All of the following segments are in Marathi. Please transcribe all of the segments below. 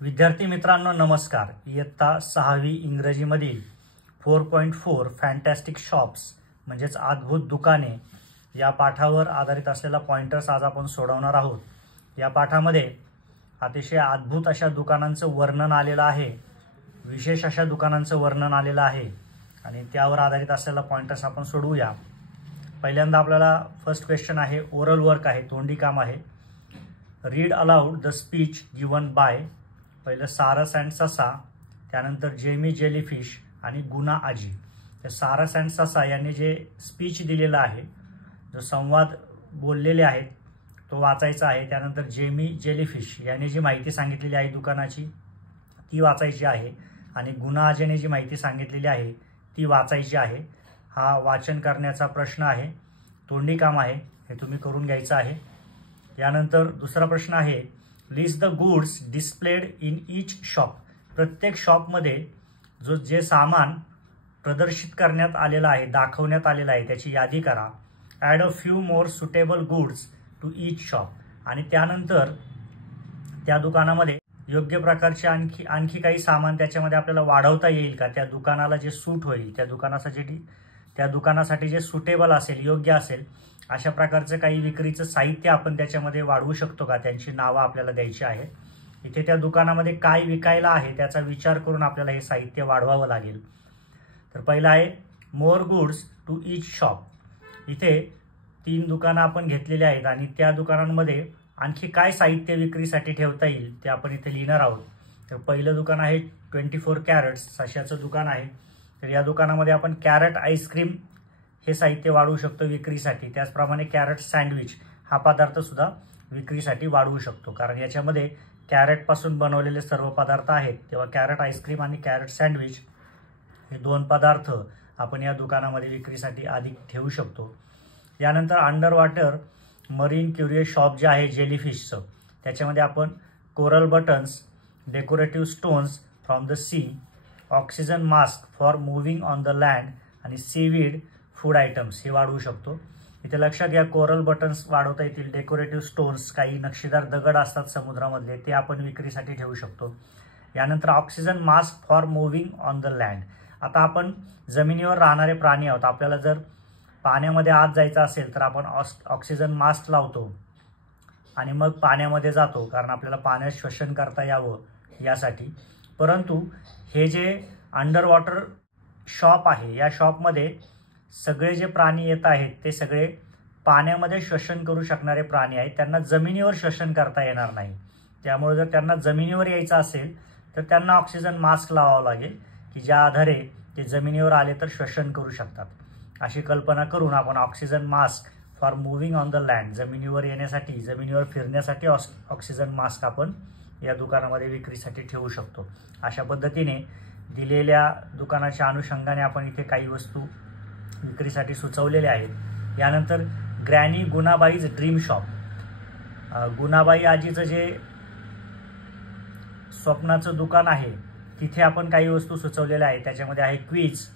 विद्यार्थी मित्रांनो नमस्कार। इयत्ता 6वी इंग्रजीमधील 4.4 फॅन्टॅस्टिक शॉप्स म्हणजेच अद्भुत दुकाने या पाठावर आधारित असलेला पॉइंटर्स आज आपण सोडवणार आहोत। या पाठामध्ये अतिशय अद्भुत अशा दुकानांचं वर्णन आलेलं आहे, विशेष अशा दुकानांचं वर्णन आलेलं आहे आणि त्यावर आधारित असलेला पॉइंटर्स आपण सोडवूया। पहिल्यांदा आपल्याला फर्स्ट क्वेश्चन आहे, ओरल वर्क आहे, तोंडी काम आहे। Read aloud the speech given by, पहिलं सारस अँड ससा, त्यानंतर जेमी जेलीफिश आणि गुना आजी। तर सारस अँड ससा यांनी जे स्पीच दिलेलं आहे, जो संवाद बोललेले आहेत तो वाचायचा आहे। त्यानंतर जेमी जेलीफिश यांनी जी माहिती सांगितलेली आहे दुकानाची ती वाचायची आहे आणि गुना आजीने जी माहिती सांगितलेली आहे ती वाचायची आहे। हा वाचन करण्याचा प्रश्न आहे, तोंडी काम आहे, हे तुम्ही करून घ्यायचं आहे। यानंतर दुसरा प्रश्न आहे, list the goods displayed in each shop. प्रत्येक शॉपमध्ये जे सामान प्रदर्शित करण्यात आलेलं आहे, दाखवण्यात आलेलं आहे, त्याची यादी करा। Add a few more suitable goods to each shop, आणि त्यानंतर त्या दुकानामध्ये योग्य प्रकारचे आणखी काही सामान त्याच्यामध्ये आपल्याला वाढवता येईल का, त्या दुकानाला जे सूट होईल, त्या दुकानासाठी जे सुटेबल असेल, योग्य असेल अशा प्रकारचं काही विक्रीचं साहित्य आपण त्याच्यामध्ये वाढवू शकतो का, त्यांची नावं आपल्याला द्यायची आहे। इथे त्या दुकानामध्ये काय विकायला आहे त्याचा विचार करून आपल्याला हे साहित्य वाढवावं लागेल। तर पहिलं आहे more goods to each shop. इथे 3 दुकानं आपण घेतलेली आहेत आणि त्या दुकानांमध्ये आणखी काय साहित्य विक्रीसाठी ठेवता येईल ते आपण इथे लिहिणार आहोत। तर पहिलं दुकान आहे 24 कॅरेट्स, सश्याचं दुकान आहे। तर या दुकानामध्ये आपण कॅरेट आईस्क्रीम हे साहित्य वाढवू शकतो विक्रीसाठी। त्याचप्रमाणे कॅरेट सँडविच हा पदार्थ सुद्धा विक्रीसाठी वाढवू शकतो, कारण याच्यामध्ये कॅरेटपासून बनवलेले सर्व पदार्थ आहेत। तेव्हा कॅरेट आईस्क्रीम आणि कॅरेट सँडविच हे 2 पदार्थ आपण या दुकानामध्ये विक्रीसाठी अधिक ठेवू शकतो। यानंतर under water marine curious shop जे आहे जेलीफिशचं, त्याच्यामध्ये आपण coral buttons, decorative stones from the sea, oxygen mask for moving on the land आणि सीवीड फूड आयटम्स हे वाढवू शकतो। इथे लक्षात घ्या, कोरल बटन्स वाढवता येतील, डेकोरेटिव्ह स्टोन्स, काही नक्षीदार दगड असतात समुद्रामधले, ते आपण विक्रीसाठी ठेवू शकतो। यानंतर oxygen mask for moving on the land. आता आपण जमिनीवर राहणारे प्राणी आहोत, आपल्याला जर पाण्यामध्ये आत जायचं असेल तर आपण ऑक्सिजन मास्क लावतो आणि मग पाण्यामध्ये जातो, कारण आपल्याला पाण्यात श्वसन करता यावं यासाठी। परंतु हे जे अंडर वॉटर शॉप आहे, या शॉपमध्ये सगळे जे प्राणी येत आहेत ते सगळे पाण्यामध्ये श्वसन करू शकणारे प्राणी आहेत, त्यांना जमिनीवर श्वसन करता येणार नाही। त्यामुळे जर त्यांना जमिनीवर यायचं असेल तर त्यांना ऑक्सिजन मास्क लावावं लागेल, की ज्या आधारे ते जमिनीवर आले तर श्वसन करू शकतात। अशी कल्पना करून आपण oxygen mask for moving on the land, जमिनीवर येण्यासाठी, जमिनीवर फिरण्यासाठी ऑक्सिजन मास्क आपण या दुकानामध्ये विक्रीसाठी ठेवू शकतो। अशा पद्धतीने दिलेल्या दुकानाच्या अनुषंगाने आपण इथे काही वस्तू विक्रीसाठी सुचवलेल्या आहेत। यानंतर ग्रॅनी गुनाबाईज ड्रीम शॉप, गुनाबाई आजीचं जे स्वप्नाचं दुकान आहे तिथे आपण काही वस्तू सुचवलेल्या आहेत। त्याच्यामध्ये आहे quiz,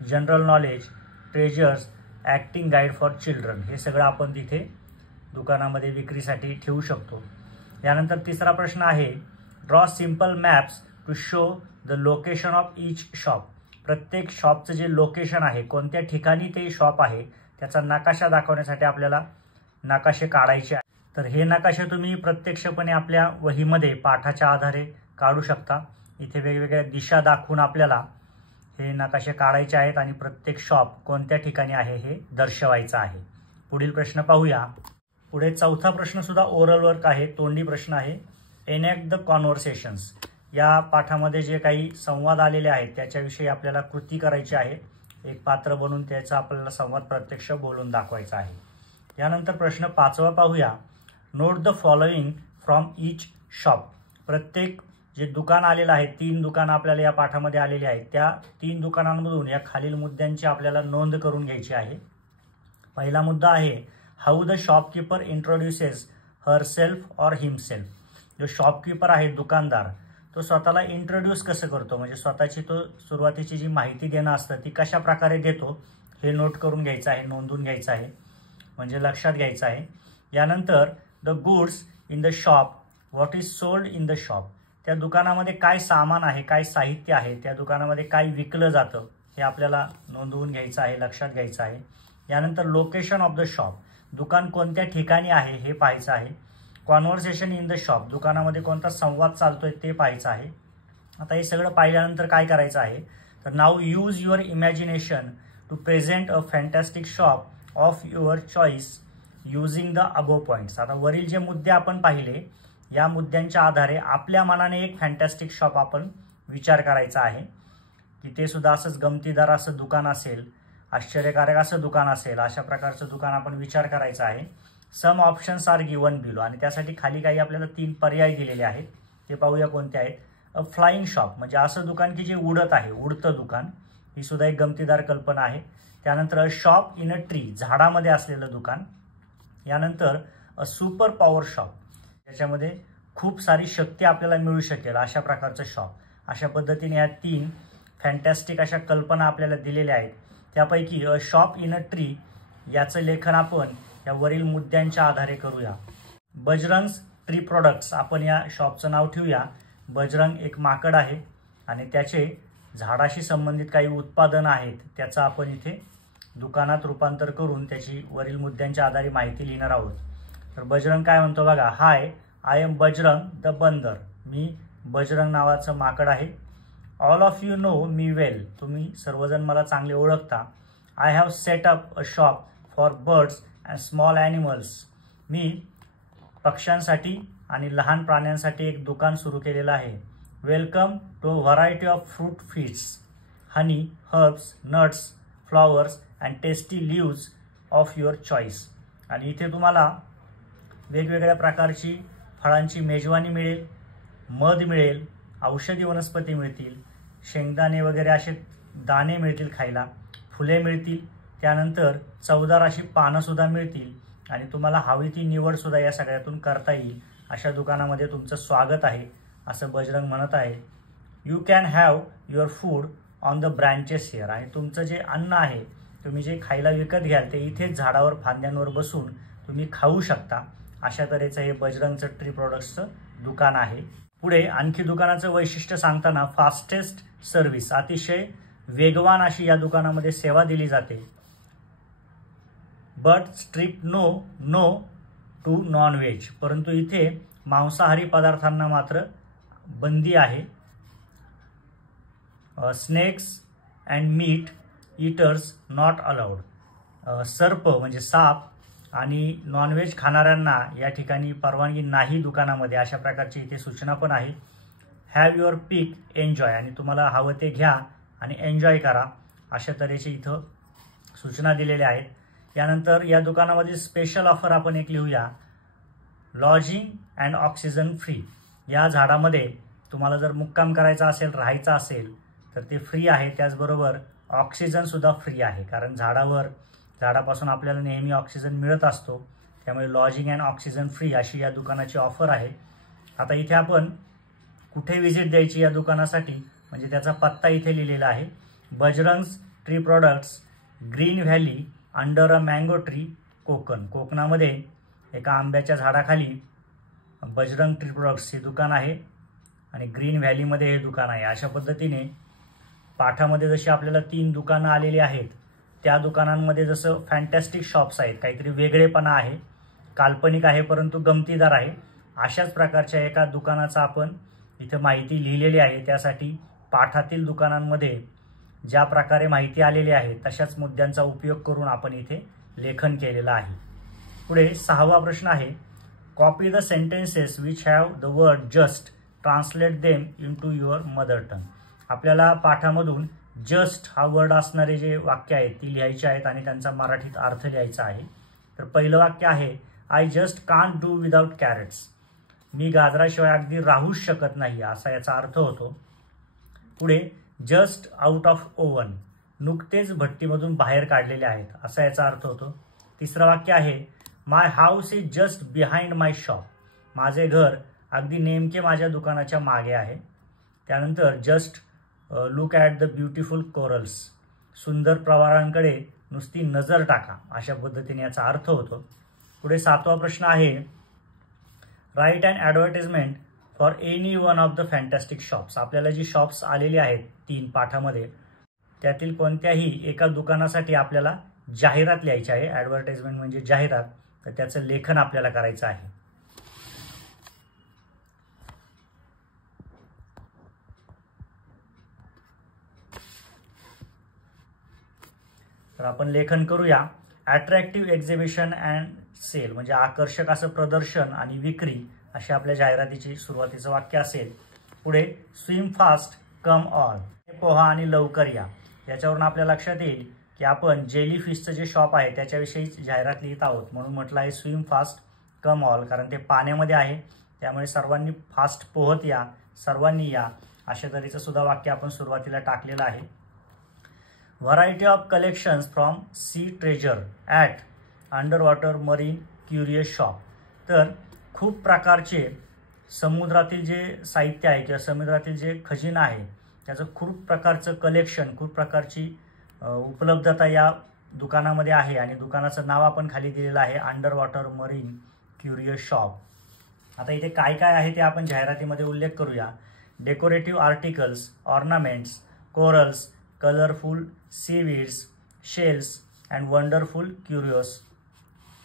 general knowledge, treasures, acting guide for children, हे सगळं आपण तिथे दुकानामध्ये विक्रीसाठी ठेवू शकतो। यानंतर तिसरा प्रश्न आहे, draw simple maps to show the location of each shop. प्रत्येक शॉपचं जे लोकेशन आहे, कोणत्या ठिकाणी ते शॉप आहे, त्याचा नकाशा दाखवण्यासाठी आपल्याला नकाशे काढायचे आहे। तर हे नकाशे तुम्ही प्रत्यक्षपणे आपल्या वहीमध्ये पाठाच्या आधारे काढू शकता। इथे वेगवेगळ्या दिशा दाखवून आपल्याला हे नकाशे काढायचे आहेत आणि प्रत्येक शॉप कोणत्या ठिकाणी आहे हे दर्शवायचं आहे। पुढील प्रश्न पाहूया। पुढे चौथा प्रश्न सुद्धा ओरल वर्क आहे, तोंडी प्रश्न आहे। Enact the conversations. या पाठामध्ये जे काही संवाद आलेले आहेत त्याच्याविषयी आपल्याला कृती करायची आहे, एक पात्र बनून त्याचा आपल्याला संवाद प्रत्यक्ष बोलून दाखवायचा आहे। यानंतर प्रश्न 5वा पाहूया, note the following from each shop. प्रत्येक जे दुकान आलेलं आहे, 3 दुकानं आपल्याला या पाठामध्ये आलेली आहेत, त्या 3 दुकानांमधून या खालील मुद्द्यांची आपल्याला नोंद करून घ्यायची आहे। पहिला मुद्दा आहे, how the shopkeeper introduces herself or himself. जो शॉपकीपर आहे, दुकानदार, तो स्वतःला इंट्रोड्यूस कसं करतो, म्हणजे स्वतःची तो सुरुवातीची जी माहिती देणं असतं ती कशा प्रकारे देतो हे नोट करून घ्यायचं आहे, नोंदून घ्यायचं आहे, म्हणजे लक्षात घ्यायचं आहे। यानंतर the goods in the shop, what is sold in the shop. त्या दुकानामध्ये काय सामान आहे, काय साहित्य आहे, त्या दुकानामध्ये काय विकलं जातं हे आपल्याला नोंदवून घ्यायचं आहे, लक्षात घ्यायचं आहे. यानंतर लोकेशन ऑफ द शॉप, दुकान कोणत्या ठिकाणी आहे हे पाहायचं आहे. कॉन्व्हर्सेशन इन द शॉप, दुकानामध्ये कोणता संवाद चालतोय ते पाहायचं आहे. आता हे सगळं पाहिल्यानंतर काय करायचं आहे, तर नाव use your imagination to present a fantastic shop of your choice using the above points. आता वरील जे मुद्दे आपण पाहिले या मुद्द्यांच्या आधारे आपल्या मनाने एक फॅन्टॅस्टिक शॉप आपण विचार करायचा आहे की ते सुद्धा असंच गमतीदार असं दुकान असेल, आश्चर्यकारक असं दुकान असेल, अशा प्रकारचं दुकान आपण विचार करायचा आहे. सम ऑप्शन्स आर गिवन बिलो, आणि त्यासाठी खाली काही आपल्याला 3 पर्याय दिलेले आहेत, ते पाहूया कोणते आहेत. अ फ्लाइंग शॉप म्हणजे असं दुकान की जे उडत आहे, उडतं दुकान, ही सुद्धा एक गमतीदार कल्पना आहे. त्यानंतर अ शॉप इन अ ट्री, झाडामध्ये असलेलं दुकान. यानंतर अ सुपर पॉवर शॉप, त्याच्यामध्ये खूप सारी शक्ती आपल्याला मिळू शकेल अशा प्रकारचं शॉप. अशा पद्धतीने या 3 फॅन्टॅस्टिक अशा कल्पना आपल्याला दिलेल्या आहेत. त्यापैकी अ शॉप इन अ ट्री याचं लेखन आपण या वरील मुद्द्यांच्या आधारे करूया. बजरंग्स ट्री प्रोडक्ट्स, आपण या शॉपचं नाव ठेवूया. बजरंग एक माकड आहे आणि त्याचे झाडाशी संबंधित काही उत्पादनं आहेत, त्याचं आपण इथे दुकानात रूपांतर करून त्याची वरील मुद्द्यांच्या आधारे माहिती लिहिणार आहोत. तर बजरंग काय म्हणतो बघा, hi I am Bajrang the bandar, मी बजरंग नावाचं माकड आहे. All of you know me well, तुम्ही सर्वजण मला चांगले ओळखता. I have set up a shop for birds and small animals, मी पक्ष्यांसाठी आणि लहान प्राण्यांसाठी एक दुकान सुरू केलेलं आहे. Welcome to variety of fruit feeds, honey, herbs, nuts, flowers and tasty leaves of your choice. आणि इथे तुम्हाला वेगवेगळ्या प्रकारची फळांची मेजवानी मिळेल, मध मिळेल, औषधी वनस्पती मिळतील, शेंगदाणे वगैरे असे दाणे मिळतील खायला, फुले मिळतील, त्यानंतर चवदार अशी पानंसुद्धा मिळतील आणि तुम्हाला हवी ती निवडसुद्धा या सगळ्यातून करता येईल. अशा दुकानामध्ये तुमचं स्वागत आहे असं बजरंग म्हणत आहे. You can have your food on the branches here, आणि तुमचं जे अन्न आहे, तुम्ही जे खायला विकत घ्याल ते इथेच झाडावर फांद्यांवर बसून तुम्ही खाऊ शकता. अशा तऱ्हेचं हे बजरंगचं ट्री प्रोडक्ट्सचं दुकान आहे. पुढे आणखी दुकानाचं वैशिष्ट्य सांगताना फास्टेस्ट सर्व्हिस, अतिशय वेगवान अशी या दुकानामध्ये सेवा दिली जाते. But strict no to non veg, परंतु इथे मांसाहारी पदार्थांना मात्र बंदी आहे. Snakes and meat eaters not allowed, सर्प म्हणजे साप आणि नॉनव्हेज खाणाऱ्यांना या ठिकाणी परवानगी नाही दुकानामध्ये, अशा प्रकारची इथे सूचना पण आहे. हॅव युअर पिक एन्जॉय, आणि तुम्हाला हवं ते घ्या आणि एन्जॉय करा, अशा तऱ्हेची इथं सूचना दिलेल्या आहेत. यानंतर या दुकानामध्ये स्पेशल ऑफर आपण एक लिहूया, लॉजिंग अँड ऑक्सिजन फ्री. या झाडामध्ये तुम्हाला जर मुक्काम करायचा असेल, राहायचा असेल तर ते फ्री आहे. त्याचबरोबर ऑक्सिजनसुद्धा फ्री आहे, कारण झाडापासून आपल्याला नेहमी ऑक्सिजन मिळत असतो, त्यामुळे लॉजिंग अँड ऑक्सिजन फ्री अशी या दुकानाची ऑफर आहे. आता इथे आपण कुठे व्हिजिट द्यायची या दुकानासाठी, म्हणजे त्याचा पत्ता इथे लिहिलेला आहे. Bajrang's tree products, green valley, under a mango tree, Konkan. कोकणामध्ये एका आंब्याच्या झाडाखाली बजरंग ट्री प्रोडक्ट्स हे दुकान आहे आणि ग्रीन व्हॅलीमध्ये हे दुकान आहे. अशा पद्धतीने पाठामध्ये जशी आपल्याला 3 दुकानं आलेली आहेत, त्या दुकानांमध्ये जसं फॅन्टॅस्टिक शॉप्स आहेत, काहीतरी वेगळेपणा आहे, काल्पनिक आहे परंतु गमतीदार आहे, अशाच प्रकारच्या एका दुकानाचा आपण इथं माहिती लिहिलेली आहे. त्यासाठी पाठातील दुकानांमध्ये ज्या प्रकारे माहिती आलेली आहे तशाच मुद्द्यांचा उपयोग करून आपण इथे लेखन केलेलं आहे. पुढे 6वा प्रश्न आहे, copy the sentences which have the word just, translate them into your mother tongue. आपल्याला पाठामधून जस्ट हा वर्ड असणारे जे वाक्य आहेत ती लिहायची आहेत आणि त्यांचा मराठीत अर्थ लिहायचा आहे. तर पहिलं वाक्य आहे, I just can't do without carrots, मी गाजराशिवाय अगदी राहूच शकत नाही, असा याचा अर्थ होतो. पुढे जस्ट आउट ऑफ ओव्हन, नुकतेच भट्टीमधून बाहेर काढलेले आहेत, असा याचा अर्थ होतो. तिसरं वाक्य आहे, my house is just behind my shop, माझे घर अगदी नेमके माझ्या दुकानाच्या मागे आहे. त्यानंतर just look at the beautiful corals, सुंदर प्रवारांकडे नुसती नजर टाका, अशा पद्धतीने याचा अर्थ होतो. पुढे 7वा प्रश्न आहे, right and advertisement for any one of the fantastic shops. आपल्याला जी शॉप्स आलेली आहेत 3 पाठामध्ये त्यातील कोणत्याही एका दुकानासाठी आपल्याला जाहिरात लिहायची आहे. ॲडव्हर्टाइजमेंट म्हणजे जाहिरात. तर त्याचं लेखन आपल्याला करायचं आहे. तर आपण लेखन करूया. अट्रॅक्टिव्ह एक्झिबिशन अँड सेल म्हणजे आकर्षक असं प्रदर्शन आणि विक्री अशी आपल्या जाहिरातीची सुरुवातीचं वाक्य असेल. पुढे swim fast come all. Poha आणि लवकर या. याच्यावरून आपल्या लक्षात येईल की आपण जेली फिशचं जे शॉप आहे त्याच्याविषयी जाहिरात लिहित आहोत, म्हणून म्हटलं आहे स्विम फास्ट कम ऑल, कारण ते पाण्यामध्ये आहे. त्यामुळे सर्वांनी फास्ट पोहत या, सर्वांनी या, अशा तऱ्हेचं सुद्धा वाक्य आपण सुरुवातीला टाकलेलं आहे. Variety of collections from sea treasure at under water marine curious shop. तर खूप प्रकारचे समुद्रातील जे साहित्य आहे किंवा समुद्रातील जे खजिना आहे त्याचं खूप प्रकारचं कलेक्शन, खूप प्रकारची उपलब्धता या दुकानामध्ये आहे. आणि दुकानाचं नाव आपण खाली दिलेलं आहे under water marine curious shop. आता इथे काय काय आहे ते आपण जाहिरातीमध्ये उल्लेख करूया. Decorative articles, ornaments, corals, colourful seaweeds, shells and wonderful curious.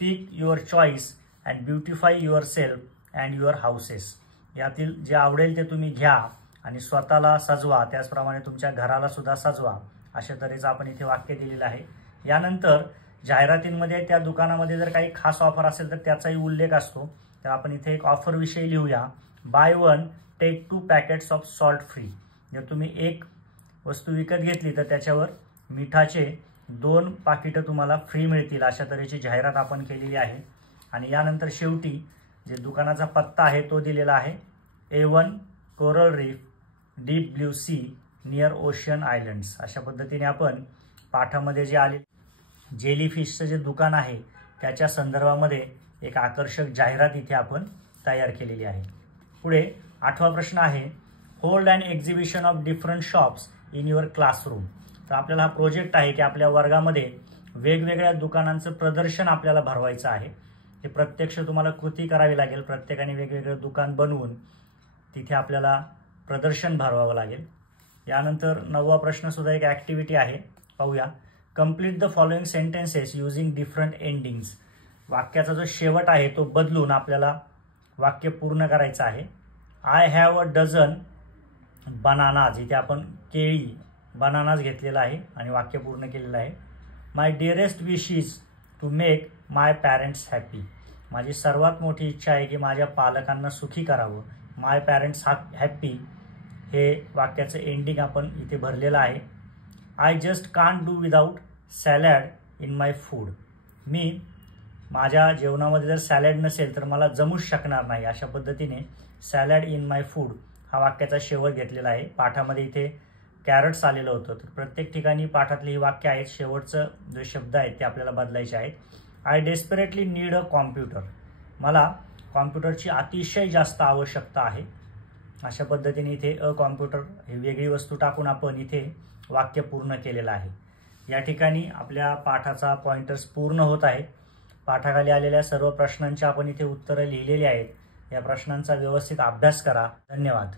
Pick your choice and beautify yourself and your houses. यातील जे आवडेल ते तुम्ही घ्या आणि स्वतःला सजवा, त्याचप्रमाणे तुमच्या घराला सुद्धा सजवा, अशा तऱ्हेचं आपण इथे वाक्य दिलेलं आहे. यानंतर जाहिरातींमध्ये त्या दुकानामध्ये जर काही खास ऑफर असेल तर त्याचाही उल्लेख असतो. तर आपण इथे एक ऑफर विषयी लिहूया. Buy 1 take 2 packets of salt free. जर तुम्ही एक वस्तू विकत घेतली तर त्याच्यावर मिठाचे 2 पाकिटं तुम्हाला फ्री मिळतील, अशा तऱ्हेची जाहिरात आपण केलेली आहे. आणि यानंतर शेवटी जे दुकानाचा पत्ता आहे तो दिलेला आहे. A1 coral reef, deep blue sea near ocean islands. अशा पद्धतीने आपण पाठामध्ये जे आले जेलीफिशचं जे दुकान आहे त्याच्या संदर्भामध्ये एक आकर्षक जाहिरात इथे आपण तयार केलेली आहे. पुढे 8वा प्रश्न आहे. Hold and exhibition of different shops in your classroom. तर आपल्याला हा प्रोजेक्ट आहे की आपल्या वर्गामध्ये वेगवेगळ्या दुकानांचं प्रदर्शन आपल्याला भरवायचं आहे. हे प्रत्यक्ष तुम्हाला कृती करावी लागेल. प्रत्येकाने वेगवेगळं दुकान बनवून तिथे आपल्याला प्रदर्शन भरवावं लागेल. यानंतर 9वा प्रश्न सुद्धा एक ॲक्टिव्हिटी आहे, पाहूया. Complete the following sentences using different endings. वाक्याचा जो शेवट आहे तो बदलून आपल्याला वाक्य पूर्ण करायचं आहे. I have a dozen bananas. इथे आपण केळी बनानाज घेतलेला आहे आणि वाक्य पूर्ण केलेलं आहे. My dearest wish is to make my parents happy. माझी सर्वात मोठी इच्छा आहे की माझ्या पालकांना सुखी करावं. माय पॅरेंट्स हॅपी हे वाक्याचं एंडिंग आपण इथे भरलेलं आहे. I just can't do without salad in my food. मी माझ्या जेवणामध्ये जर सॅलॅड नसेल तर मला जमूच शकणार नाही, अशा पद्धतीने सॅलॅड इन माय फूड हा वाक्याचा शेवट घेतलेला आहे. पाठामध्ये इथे कॅरट्स आलेलं होतं, तर प्रत्येक ठिकाणी पाठातली ही वाक्य आहेत, शेवटचं जे शब्द आहेत ते आपल्याला बदलायचे आहेत. I desperately need a computer. मला कॉम्प्युटरची अतिशय जास्त आवश्यकता आहे. अशा पद्धतीने इथे अ कॉम्प्युटर ही वेगळी वस्तू टाकून आपण इथे वाक्य पूर्ण केलेलं आहे. या ठिकाणी आपल्या पाठाचा पॉइंटर्स पूर्ण होत आहेत. पाठाखाली आलेल्या सर्व प्रश्नांची आपण इथे उत्तरं लिहिलेली आहेत. या प्रश्नांचा व्यवस्थित अभ्यास करा. धन्यवाद.